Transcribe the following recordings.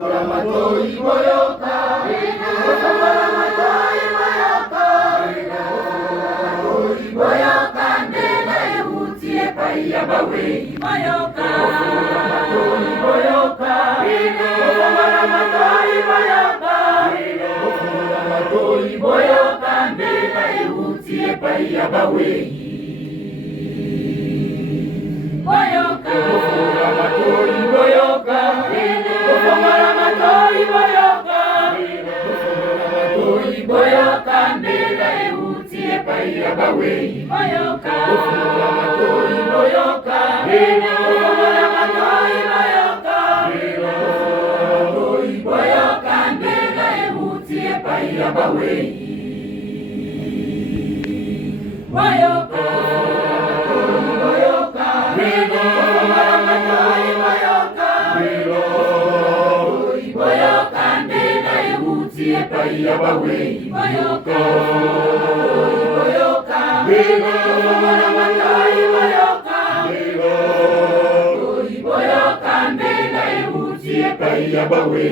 Matoi boyoka, matoi boyoka, boyoka ndela utie paiya bawe boyoka, matoi boyoka, matoi boyoka, matoi boyoka ndela utie paiya bawe boyoka, matoi boyoka. Boyoka mbele utie paiya bawe boyoka matoi boyoka matoi boyoka mbele utie paiya bawe boyoka matoi boyoka boyoka mbele utie paiya bawe boyoka boyoka matoi boyoka boyoka mbele utie paiya bawe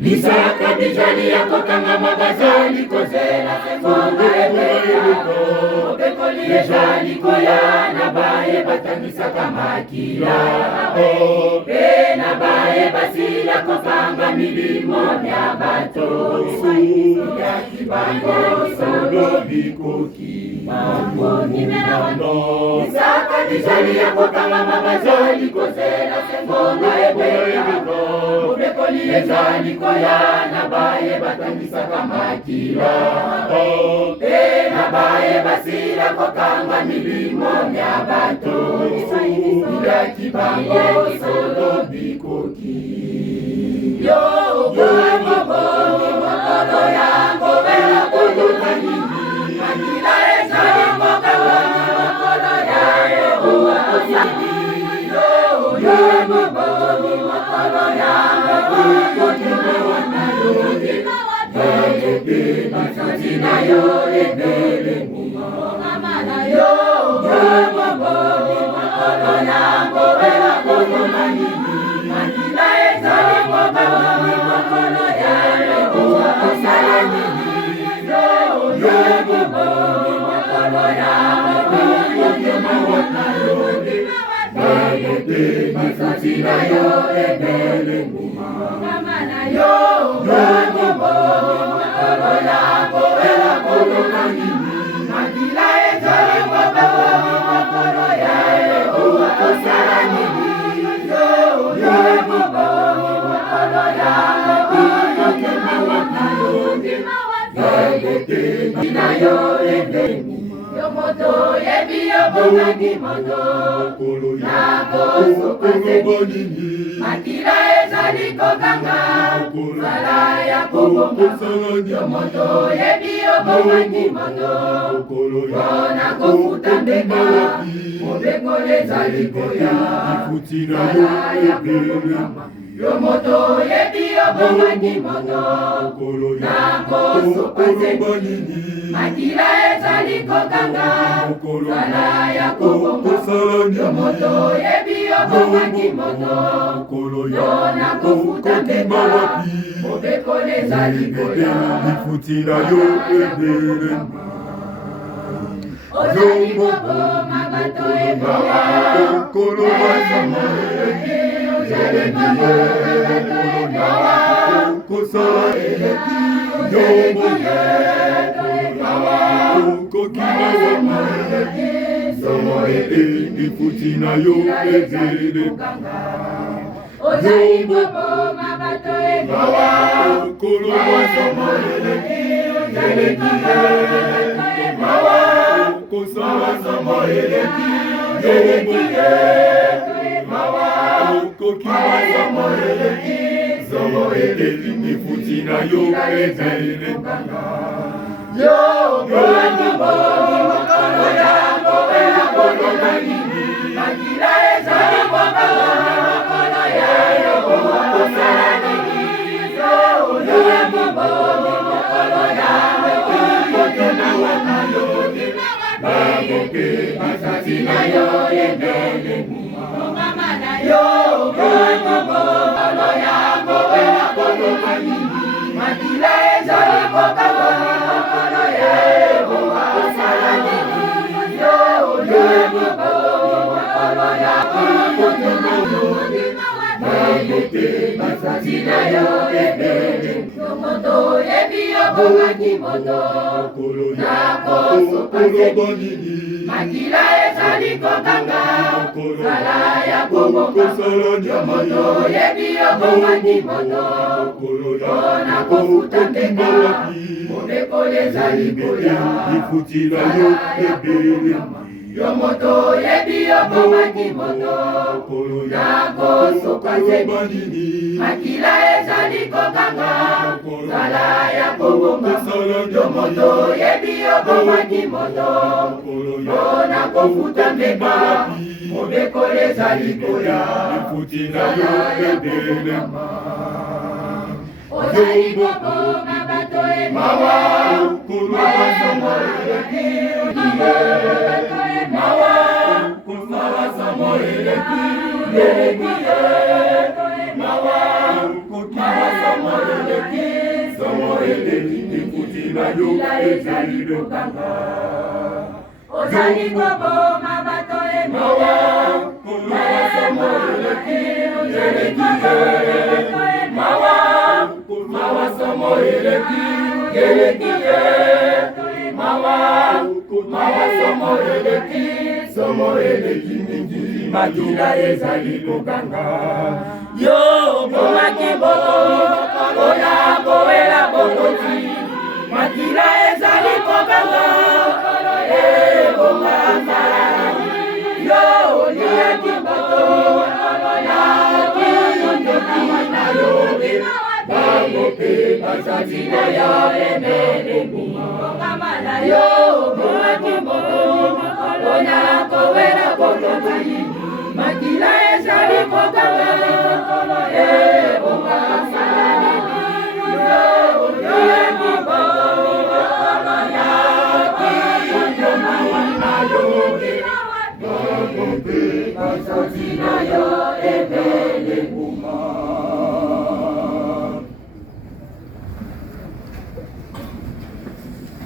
Bisaka bijali yako kanga magazali kozela semonga ebeko Obekoli ejali koya na baye batangisa kamakila Pena baye basila kopanga milimo ya bato Ya kibango solo bikoki Mambo nimera wano Bisaka bijali yako kanga magazali kozela semonga ebeko Obekoli ejali koya na baye batangisa kamakila Pena baye basila kopanga milimo ya bato Ya kibango solo bikoki Yo bobo makolo yango wela kuluta nini Akila eza yango kawani makolo yango uwasani Yo bobo makolo yango Masazina yo ebele mumamana yo Maboni makolo yango wela kuluta nini Akila eza yango kawani makolo yango uwasani Masazina yo ebele mumamana yo makolo yango wela kuluta nini Akila eza yango kawani makolo yango uwasani Yomoto yebi yobomaki moto Nako supaseni Makila ezali kokanga Sala ya kubonga Yomoto yebi yobomaki moto Kona kofuta mbeka Mobeko ezali koya Sala ya kubonga Yomoto yebi yobomaki moto Nako supaseni Makila ezali kokanga Sala ya kubonga Yomoto yebi yobomaki moto Yona kofuta mbeka Mobeko ezali koya Ozali bobo mabato eboya Ozali bobo mabato eboya Ozali bobo mabato Masazina yo ebele mumamana yo bongo kolo yango wela kolo manini makila ezali kokanga kolo yebo asala nini yo bongo kolo yango Mayote masatina yo ebele Yomoto yebi yoboma kimoto Nako sopase Makila ezali kokanga Sala ya koboka Yomoto yebi yoboma kimoto Nako futa mbeka Mobekole ezali koya Sala ya koboka Yomoto yebi yoboma kimoto Nako sopase Makila ezali kokanga Sala ya koboma Yomoto yebi yoboma kimoto Nako futa mbeka Mobekole ezali koya Sala ya koboma Ozali koboma bato mawa Mawa songo eleki Mawa songo eleki Mawa songo eleki Songo eleki Nikuti na yo ezali kokanga Ozali koboma bato mawa songo eleki Mawa songo eleki Mawa songo eleki Songo eleki mingi Makila ezali kokanga Yo bomaki bolo Ola koela boloti Makila ezali kokanga Bomaka Yo liaki bolo Yaki yonjoki na yo Bagope basatina ya emelemi Kamala yo bomaki bolo Ola koela boloti Makila ezali kokanga bomaka Yaki bolo Yaki yonjoki na yo Bagope basatina